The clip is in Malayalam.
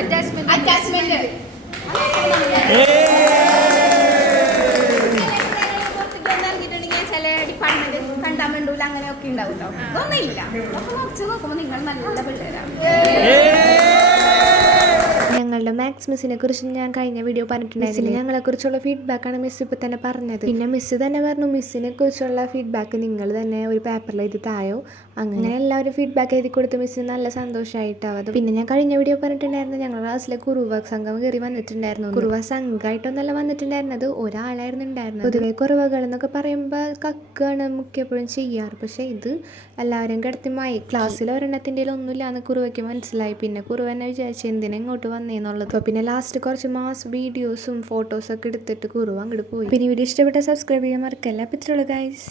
അറ്റാച്ച്മെന്റ് ചില ഡിപ്പാർട്ട്മെന്റ് കണ്ടാൻ വേണ്ടൂല അങ്ങനെയൊക്കെ ഉണ്ടാവും കേട്ടോ. ഇതൊന്നുമില്ല. കുറച്ച് നോക്കുമ്പോൾ നിങ്ങൾ നല്ല പിള്ളേരാണ്. ഞങ്ങളുടെ മാത്സ് മിസ്സിനെ കുറിച്ച് ഞാൻ കഴിഞ്ഞ വീഡിയോ പറഞ്ഞിട്ടുണ്ടായിരുന്നു. ഞങ്ങളെ കുറിച്ചുള്ള ഫീഡ്ബാക്കാണ് മിസ് ഇപ്പോൾ തന്നെ പറഞ്ഞത്. പിന്നെ മിസ് തന്നെ പറഞ്ഞു മിസ്സിനെ കുറിച്ചുള്ള ഫീഡ്ബാക്ക് നിങ്ങൾ തന്നെ ഒരു പേപ്പറിൽ എഴുതി തായോ. അങ്ങനെ എല്ലാവരും ഫീഡ്ബാക്ക് എഴുതി കൊടുത്ത് മിസ്സിന് നല്ല സന്തോഷമായിട്ടാവും. പിന്നെ ഞാൻ കഴിഞ്ഞ വീഡിയോ പറഞ്ഞിട്ടുണ്ടായിരുന്നു ഞങ്ങളുടെ ക്ലാസ്സിലെ കുറുവ സംഘം കയറി വന്നിട്ടുണ്ടായിരുന്നു. കുറുവ സംഘമായിട്ടൊന്നല്ല വന്നിട്ടുണ്ടായിരുന്നത്, ഒരാളായിരുന്നു ഉണ്ടായിരുന്നത്. പൊതുവെ കുറവകൾ എന്നൊക്കെ പറയുമ്പോൾ കക്കാണ് മിക്കപ്പോഴും ചെയ്യാറ്. പക്ഷേ ഇത് എല്ലാവരും കിടത്തിമായി ക്ലാസ്സിൽ ഒരെണ്ണത്തിൻ്റെ ഒന്നുമില്ല എന്ന് കുറുവയ്ക്ക് മനസ്സിലായി. പിന്നെ കുറുവ എന്നെ വിചാരിച്ചു എന്തിനാ ഇങ്ങോട്ട് വന്നേന്നുള്ളത്. അപ്പോൾ പിന്നെ ലാസ്റ്റ് കുറച്ച് മാസ് വീഡിയോസും ഫോട്ടോസൊക്കെ എടുത്തിട്ട് കുറുവ അങ്ങോട്ട് പോയി. പിന്നെ വീഡിയോ ഇഷ്ടപ്പെട്ട സബ്സ്ക്രൈബ് ചെയ്യാൻ മറക്കല്ല. അപ്പോൾ ഇത്രയുള്ളൂ ഗൈസ്.